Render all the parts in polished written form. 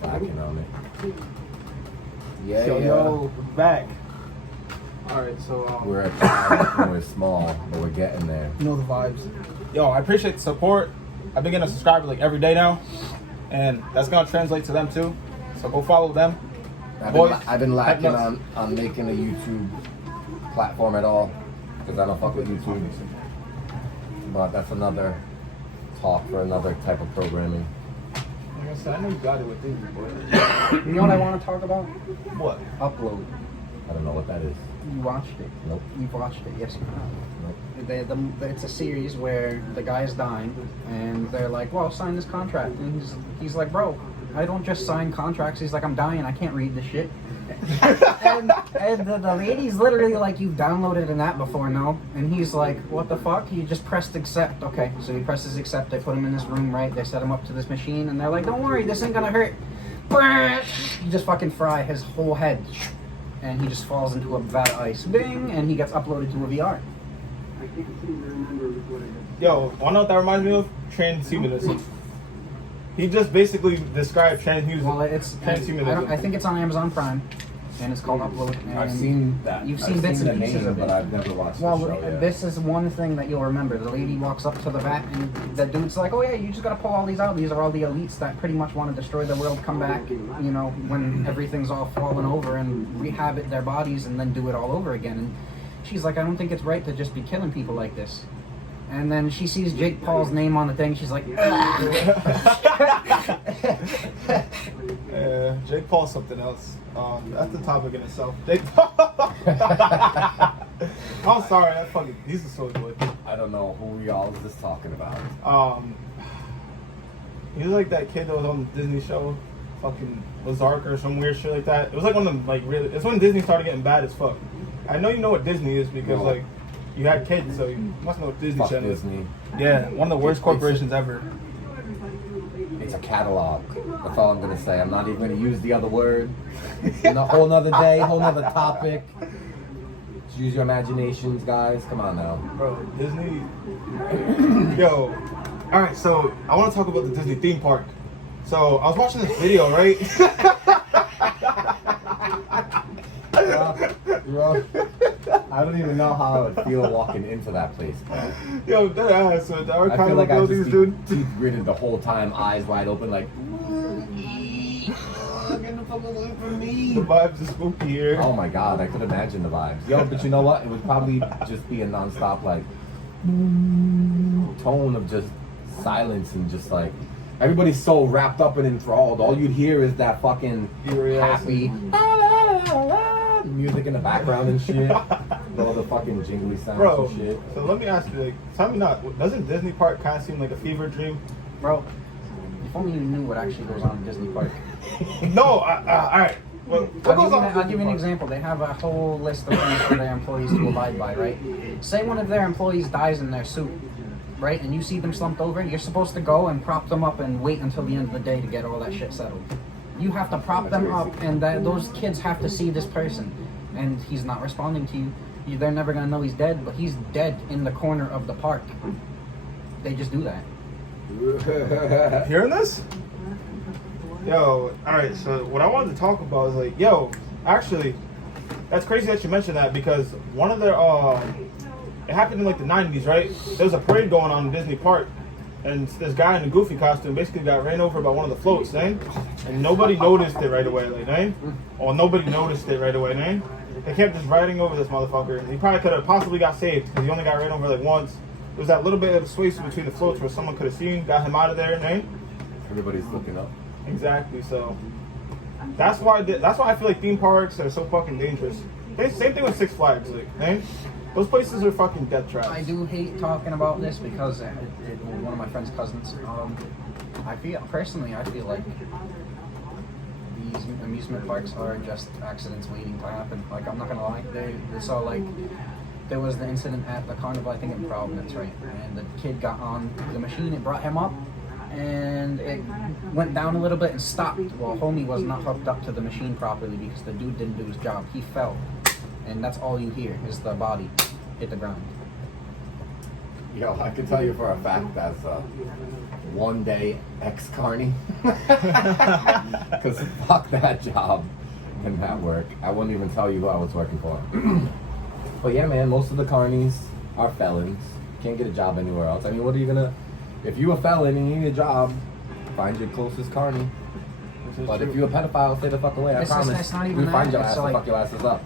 slacking on it. Yeah, Yo, back. Alright, so we're at child, we're small, but we're getting there. you know the vibes. Yo, I appreciate the support. I've been getting a subscriber like every day now, and that's gonna translate to them too. So go follow them. I've been lacking on making a YouTube platform at all because I don't fuck with YouTube. But that's another talk for another type of programming. Like I said, I know you got it with Disney, boy. You know what I want to talk about? What? Upload. I don't know what that is. You watched it. Nope. You've watched it. Yes, you have. Nope. It's a series where the guy is dying, and they're like, "Well, sign this contract." And he's like, "Bro, I don't just sign contracts." He's like, "I'm dying. I can't read this shit." and the lady's literally like, "You've downloaded an app before, no?" And he's like, "What the fuck? You just pressed accept." Okay, so he presses accept. They put him in this room, right? They set him up to this machine, and they're like, "Don't worry, this ain't gonna hurt." You just fucking fry his whole head, and he just falls into a vat of ice. Bing, and he gets uploaded to a VR. Yo, wanna know what that reminds me of? Transhumanism. He just basically described transhumanism. Well, I think it's on Amazon Prime, and it's called Upload. And I've seen that. You've seen bits and pieces of it, but I've never watched well, the show yet. this is one thing that you'll remember. The lady walks up to the vat, and the dude's like, "Oh yeah, you just gotta pull all these out. These are all the elites that pretty much want to destroy the world. Come back, you know, when everything's all fallen over, and rehab their bodies, and then do it all over again." And she's like, "I don't think it's right to just be killing people like this." And then she sees Jake Paul's name on the thing. She's like, Jake Paul's something else. That's the topic in itself. Jake Paul. I'm sorry. These are so good. I don't know who y'all is just talking about. He was like that kid that was on the Disney show, fucking Ozark or some weird shit like that. It was like one of them, like really. It's when Disney started getting bad as fuck. I know you know what Disney is because like you had kids, so you must know what Disney Fuck Channel is. Disney. Yeah, one of the worst corporations ever. It's a catalog. That's all I'm gonna say. I'm not even gonna use the other word. A whole nother day, whole nother topic. Just use your imaginations, guys. Come on now. Bro, Disney. Yo. Alright, so I want to talk about the Disney theme park. So I was watching this video, right? Bro, I don't even know how I would feel walking into that place, bro. Yo, that ass. So I feel like I just teeth gritted the whole time, eyes wide open, like. Get the fuck away from me. The vibes are spooky here. Oh my god, I could imagine the vibes. Yo, but you know what? It would probably just be a non-stop like tone of just silence and just like everybody's so wrapped up and enthralled. All you'd hear is that fucking happy music in the background and shit. All the fucking jingly sounds and shit. So let me ask you, like, tell me not, doesn't Disney Park kind of seem like a fever dream? "Bro, if only you knew what actually goes on in Disney Park." No, alright. Well, I'll give you an example. They have a whole list of things for their employees to abide by, right? Say one of their employees dies in their suit, right? And you see them slumped over, you're supposed to go and prop them up and wait until the end of the day to get all that shit settled. You have to prop them up, and those kids have to see this person, and he's not responding to you. They're never gonna know he's dead, but he's dead in the corner of the park. They just do that. Hearing this? Yo, alright, so what I wanted to talk about is like, yo, actually, that's crazy that you mentioned that because one of their, it happened in like the 90s, right? There was a parade going on in Disney Park, and this guy in a Goofy costume basically got ran over by one of the floats, and nobody noticed it right away, like, or nobody noticed it right away, They kept just riding over this motherfucker, and he probably could have possibly got saved because he only got ran over like once. There was that little bit of space between the floats where someone could have seen, got him out of there, Everybody's looking up. Exactly, so that's why I feel like theme parks are so fucking dangerous. Same thing with Six Flags, like, those places are fucking death traps. I do hate talking about this because one of my friend's cousins. I feel like these amusement parks are just accidents waiting to happen. Like, I'm not gonna lie, they saw like there was the incident at the carnival, I think in Providence, right? And the kid got on the machine, it brought him up, and it went down a little bit and stopped. Well, homie was not hooked up to the machine properly because the dude didn't do his job. He fell, and that's all you hear is the body hit the ground. Yo, I can tell you for a fact that's one day ex-carny. Because fuck that job and that work. I wouldn't even tell you who I was working for. But yeah, man, most of the carnies are felons. Can't get a job anywhere else. I mean, what are you gonna... If you a felon and you need a job, find your closest carny. But if you a pedophile, stay the fuck away. I promise. It's not even we that. find your It's ass and fuck your asses up.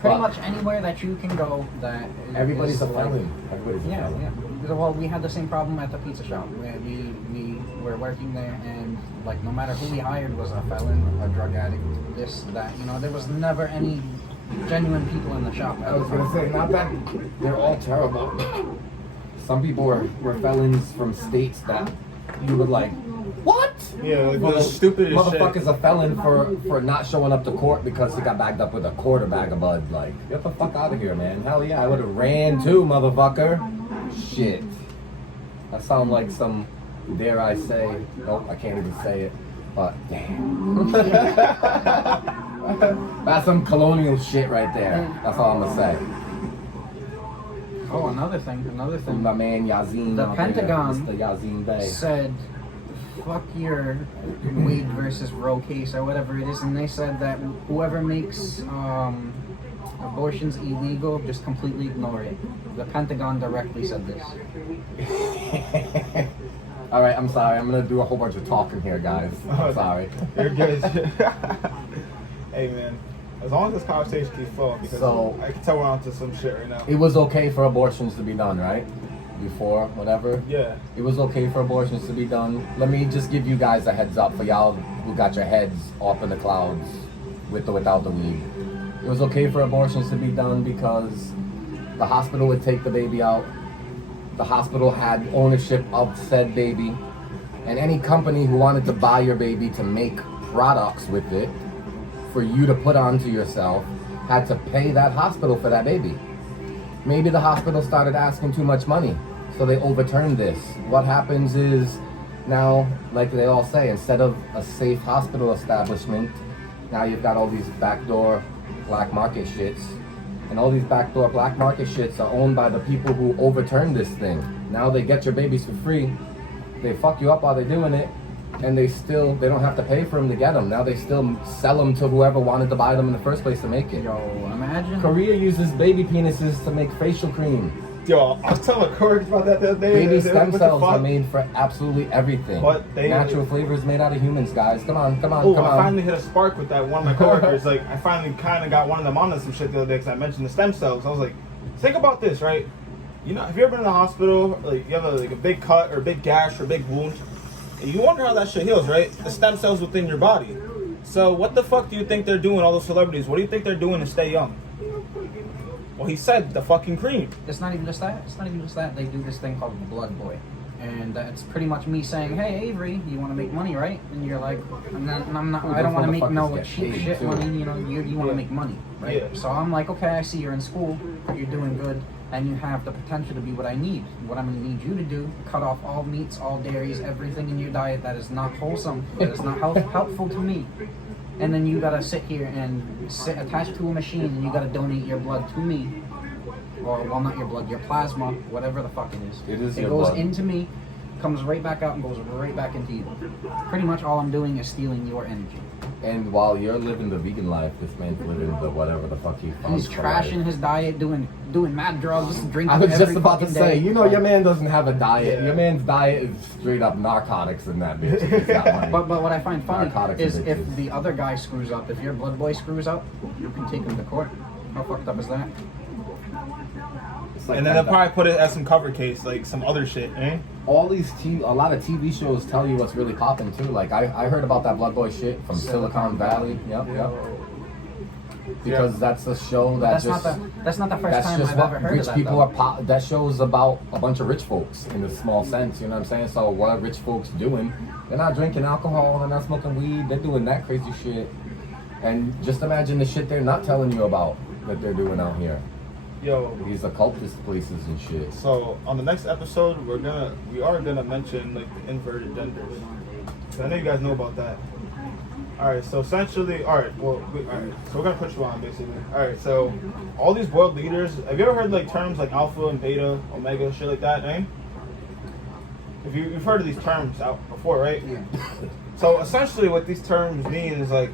Pretty But much anywhere that you can go that everybody's is a like- felon. Everybody's a Yeah, felon. yeah. Well, we had the same problem at the pizza shop. We were working there, and like no matter who we hired was a felon, a drug addict, this, that. You know, there was never any genuine people in the shop. I was gonna say, not that they're all terrible. Some people were felons from states that you would like, what? Yeah, like Well, the stupidest shit. motherfucker's a felon for not showing up to court because he got bagged up with a quarter bag of bud. Like, get the fuck out of here, man. Hell yeah, I would have ran too, motherfucker. Shit. That sound like some, dare I say, nope, I can't even say it. But damn. That's some colonial shit right there. That's all I'm gonna say. Oh, another thing. From my man Yazin. The out Pentagon there, Mr. Yazin Bey. said, fuck your Wade versus Roe case or whatever it is, and they said that whoever makes abortions illegal, just completely ignore it. The Pentagon directly said this. All right, I'm sorry. I'm gonna do a whole bunch of talking here, guys. I'm sorry. You're good. Hey, man. As long as this conversation keeps flowing, because So- I can tell we're onto some shit right now. It was okay for abortions to be done, right? Before, whatever. Yeah. It was okay for abortions to be done. Let me just give you guys a heads up for y'all who got your heads up in the clouds with or without the weed. It was okay for abortions to be done because the hospital would take the baby out. The hospital had ownership of said baby. And any company who wanted to buy your baby to make products with it for you to put onto yourself had to pay that hospital for that baby. Maybe the hospital started asking too much money, so they overturned this. What happens is now, like they all say, instead of a safe hospital establishment, now you've got all these backdoor black market shits. And all these backdoor black market shits are owned by the people who overturned this thing. Now they get your babies for free. They fuck you up while they're doing it. And they don't have to pay for them to get them. Now they still sell them to whoever wanted to buy them in the first place to make it. Yo, imagine. Korea uses baby penises to make facial cream. Yo, I was telling Corey about that the other day. Baby What stem the cells fuck? are made for absolutely everything. But they- Natural flavors made out of humans, guys. Come on. Oh, come I on. finally hit a spark with that one of my coworkers. Like, I finally kind of got one of them onto some shit the other day because I mentioned the stem cells. I was like, think about this, right? You know, have you ever been in the hospital? Like, you have a big cut or a big gash or a big wound, and you wonder how that shit heals, right? The stem cells within your body. So, what the fuck do you think they're doing? All those celebrities, what do you think they're doing to stay young? Well, he said the fucking cream. It's not even just that. They do this thing called Blood Boy. And it's pretty much me saying, hey, Avery, you want to make money, right? And you're like, I'm not, I don't want to make no Motherfuckers cheap get paid, shit too. money, you know, you want to make money, right? Yeah. So I'm like, okay, I see you're in school, you're doing good, and you have the potential to be what I need. What I'm going to need you to do, cut off all meats, all dairies, everything in your diet that is not wholesome, that is not helpful to me. And then you got to sit here and attached to a machine, and you got to donate your blood to me. Or, well, not your blood, your plasma, whatever the fuck it is. It is It your goes blood. into me, comes right back out, and goes right back into you. Pretty much all I'm doing is stealing your energy. And while you're living the vegan life, this man's living the whatever the fuck he found. He's for trashing life. his diet, doing mad drugs, drinking I was every just about to fucking say, day. you know, your man doesn't have a diet. Yeah. Your man's diet is straight up narcotics in that bitch. He's got money. But what I find funny Narcotics is if addictions. the other guy screws up, if your blood boy screws up, you can take him to court. How fucked up is that? It's like And then they'll that- probably put it as some cover case, like some other shit, eh? all these a lot of TV shows tell you what's really popping too. Like I heard about that Blood Boy shit from Silicon Valley. Yep. Because that's a show that That's not the first that's time just I've what ever heard rich of that. people though. are. That show's about a bunch of rich folks in a small sense. You know what I'm saying? So what are rich folks doing? They're not drinking alcohol. They're not smoking weed. They're doing that crazy shit. And just imagine the shit they're not telling you about that they're doing out here. Yo, These occultist places and shit. so on the next episode, we are gonna mention like the inverted genders. So I know you guys know about that. Alright, so essentially, alright, so we're gonna put you on basically. Alright, so all these world leaders, have you ever heard like terms like alpha and beta, omega, shit like that, eh? If you've heard of these terms out before, right? Yeah. So essentially what these terms mean is like,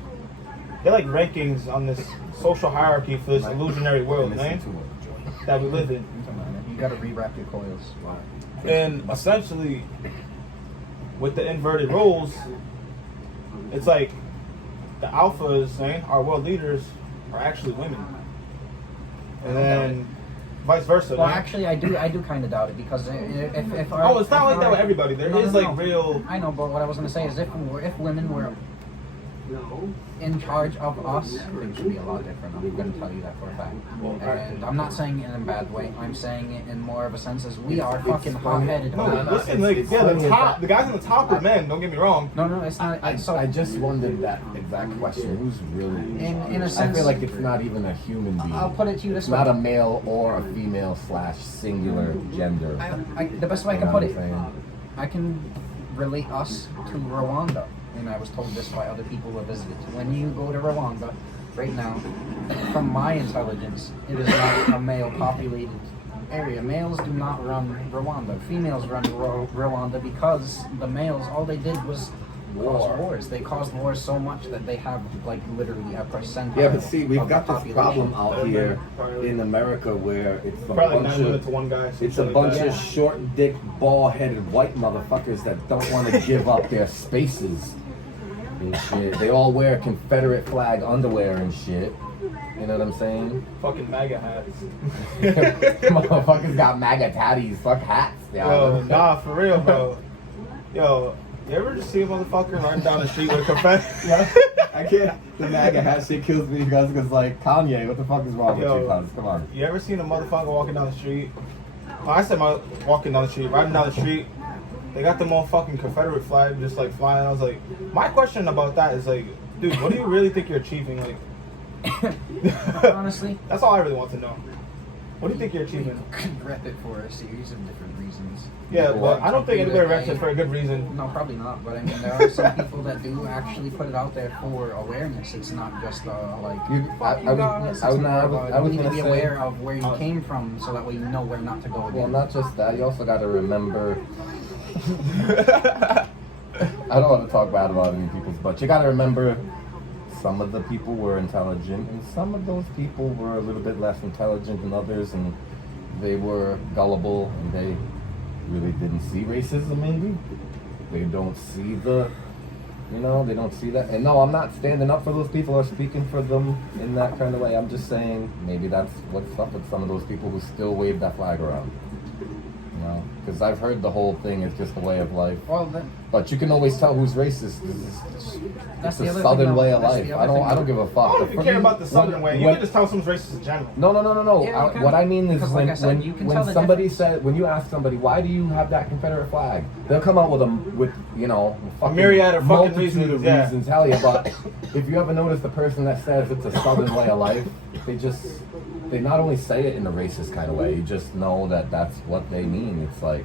they're like rankings on this social hierarchy for this illusionary world, eh? That we live in. You gotta rewrap your coils. And essentially, with the inverted roles, it's like the alphas, our world leaders, are actually women, and then vice versa. Well, right? actually, I do kind of doubt it because if our, Oh, it's not like that with everybody. There is like real. I know, but what I was gonna say is if women were in charge of us, things would be a lot different. I'm gonna tell you that for a fact. And I'm not saying it in a bad way. I'm saying it in more of a sense as we are fucking hot-headed. No, listen, like the guys on the top are men. Don't get me wrong. No, it's not. I just wondered that exact question. Who's really in a sense, I feel like it's not even a human being. I'll put it to you this it's way. not a male or a female / singular gender. The best way I can put it, saying? I can relate us to Rwanda. And I was told this by other people who have visited. When you go to Rwanda, right now, from my intelligence, it is not a male-populated area. Males do not run Rwanda. Females run Rwanda because the males, all they did was cause wars. They caused wars so much that they have, like, literally a percentile. Yeah, but see, we've of got the this population. problem out here in America where it's a Probably bunch 9 women of to one guy. it's a bunch of short dick, bald-headed white motherfuckers that don't want to give up their spaces and shit. They all wear Confederate flag underwear and shit. You know what I'm saying? Fucking MAGA hats. Motherfuckers got MAGA tatties. Fuck hats. Yo, nah, for real, bro. Yo, you ever just see a motherfucker running down the street with a confetti? Yeah, I can't. The MAGA hat shit kills me because like Kanye, what the fuck is wrong with you, cuz? Come on. You ever seen a motherfucker walking down the street? Oh, I said walking down the street, riding down the street. They got the motherfucking Confederate flag just like flying. I was like, my question about that is like, dude, what do you really think you're achieving? Like, honestly, that's all I really want to know. What do you think you're achieving? could rep it for a series of different reasons. Yeah, but I don't think anybody reps it for a good reason. No, probably not. But I mean, there are some people that do actually put it out there for awareness. It's not just like I was you need to gonna be say- aware of where you came from, so that way you know where not to go again. Well, not just that. You also got to remember. I don't want to talk bad about any people's, but you got to remember some of the people were intelligent, and some of those people were a little bit less intelligent than others, and they were gullible, and they really didn't see racism. Maybe they don't see they don't see that. And no, I'm not standing up for those people or speaking for them in that kind of way. I'm just saying maybe that's what's up with some of those people who still wave that flag around. Because I've heard the whole thing is just a way of life. Well, then, But you can always tell who's racist. It's a southern way of life. I don't give a fuck. I don't even care about the southern way. You can just tell someone's racist in general. No. Yeah, What I mean is because when, like I said, you can tell the somebody difference. said, when you ask somebody, why do you have that Confederate flag? They'll come out with a fucking myriad of fucking multitude reasons, of yeah. reasons. Hell yeah, but if you ever notice the person that says it's a southern way of life, they not only say it in a racist kind of way, you just know that that's what they mean. It's like,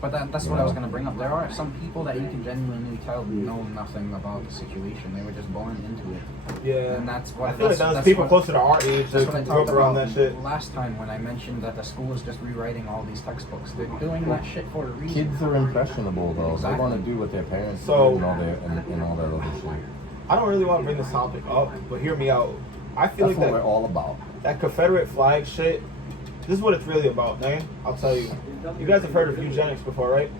but that's what I was going to bring up. There are some people that you can genuinely tell know nothing about the situation. They were just born into it. Yeah. And that's what I feel like that's people closer to our age that That's what I grew up talked around about that shit. last time when I mentioned that the school is just rewriting all these textbooks. They're doing that shit for a reason. kids are impressionable though. Exactly. They want to do what their parents So- do and all that other shit. I don't really want to bring this topic up, but hear me out. I feel That's like what we're all about. that Confederate flag shit, this is what it's really about, man. I'll tell you. You guys have heard of eugenics before, right?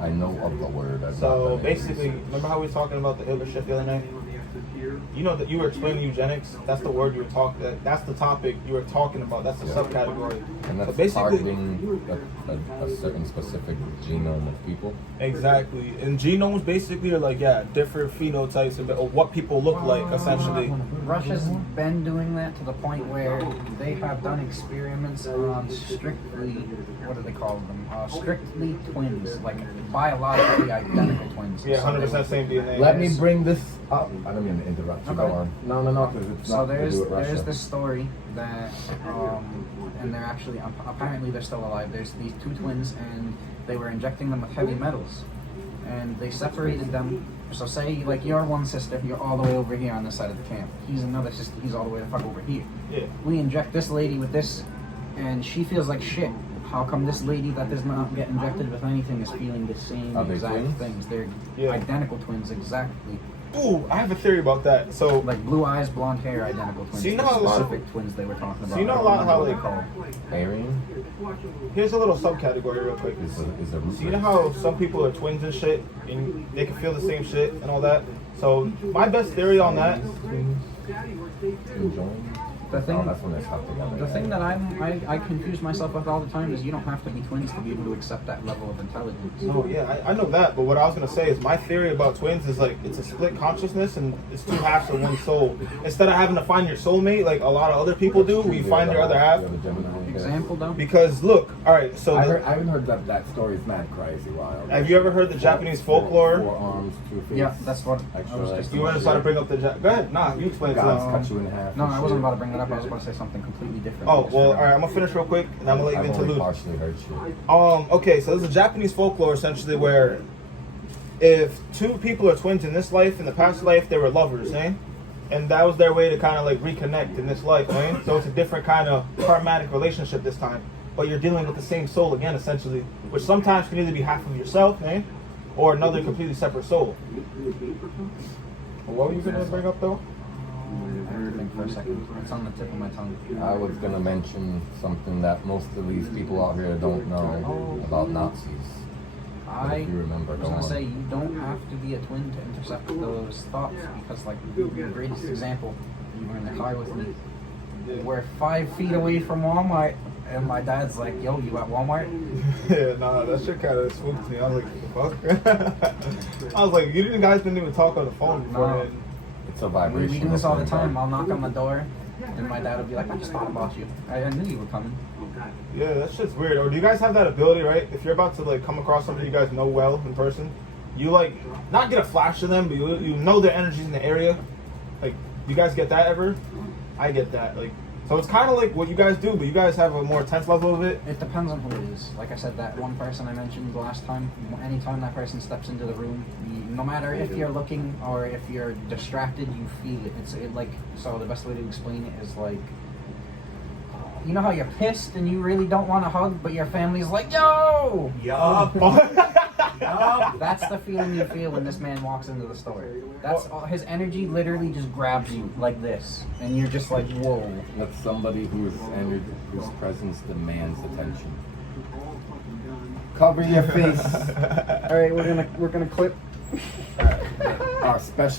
I know of the word. So basically, remember how we were talking about the Hitler shit the other night? You know that you were explaining eugenics. That's the word you were talking. That's the topic you were talking about. That's the subcategory. and So that's basically, targeting a certain specific genome of people. exactly. And genomes basically are like different phenotypes of what people look like essentially. Russia's been doing that to the point where they have done experiments on strictly, what do they call them? Strictly twins, like biologically identical twins. Yeah, So 100% same DNA. Let me bring this up. I don't mean to interrupt you. Okay. Go on. No, because it's So not to do with Russia. there's this story that, and they're actually apparently they're still alive. There's these two twins, and they were injecting them with heavy metals, and they separated them So say like you're one sister, you're all the way over here on this side of the camp. He's another sister, he's all the way the fuck over here. Yeah. We inject this lady with this, and she feels like shit. How come this lady that does not get injected with anything is feeling the same Are they exact twins? things? They're Yeah. identical twins, exactly. Ooh, I have a theory about that. So, Like blue eyes, blonde hair, identical twins. So you know The how- specific twins they were talking about. So you know I a don't lot remember how, what they're like- called. Aryan here's a little subcategory real quick. is a root. So you know how some people are twins and shit, and they can feel the same shit and all that? So my best theory on that, Enjoying. The thing- Oh, that's when they stuck together. The thing that I confuse myself with all the time is you don't have to be twins to be able to accept that level of intelligence. no, yeah, I know that, but what I was gonna say is my theory about twins is like it's a split consciousness and it's two halves of one soul. Instead of having to find your soulmate like a lot of other people do, we find their other half. Example though? Because look, all right, so I haven't heard that story is mad crazy wild. have you ever heard the Japanese folklore? Four arms, two faces. Yeah, that's what I Extra was legs. just. You want to try to bring up the Go ahead, nah, you explain it to Gods them. cut you in half. No, and I wasn't shit. about to bring that up. I was about to say something completely different. Oh well, all right, I'm gonna finish real quick, and I'm gonna let you I've only interlude. partially heard shit. Okay, so there's a Japanese folklore essentially where if two people are twins in this life, in the past life they were lovers, eh? And that was their way to kind of like reconnect in this life, eh? So it's a different kind of karmatic relationship this time. But you're dealing with the same soul again, essentially, which sometimes can either be half of yourself, eh? Or another completely separate soul. What were you gonna bring up though? I didn't think for a second. It's on the tip of my tongue. I was gonna mention something that most of these people out here don't know about Nazis. I If you remember, was go gonna on. say you don't have to be a twin to intercept those thoughts because, like, the greatest example, you were in the car with me. We're 5 feet away from Walmart, and my dad's like, "Yo, you at Walmart?" Yeah, nah, that shit kind of spooked me. I was like, what the fuck? I was like, you guys didn't even talk on the phone before No. then. It's a We vibration. do this all the time. I'll knock on the door, and my dad will be like, "I just thought about you. I knew you were coming." Yeah, that shit's weird. Or do you guys have that ability, right? If you're about to like come across somebody you guys know well in person, you like not get a flash of them, but you know their energies in the area. Like, do you guys get that ever? I get that. Like, so it's kind of like what you guys do, but you guys have a more intense level of it. It depends on who it is. Like I said, that one person I mentioned last time, anytime that person steps into the room, no matter if you're looking or if you're distracted, you feel it. So the best way to explain it is like, you know how you're pissed and you really don't want to hug, but your family's like, "Yo!" Yup. Yup. That's the feeling you feel when this man walks into the store. That's all, his energy literally just grabs you like this, and you're just like, "Whoa." That's somebody whose presence demands attention. Cover your face. All right, we're gonna clip. Our special.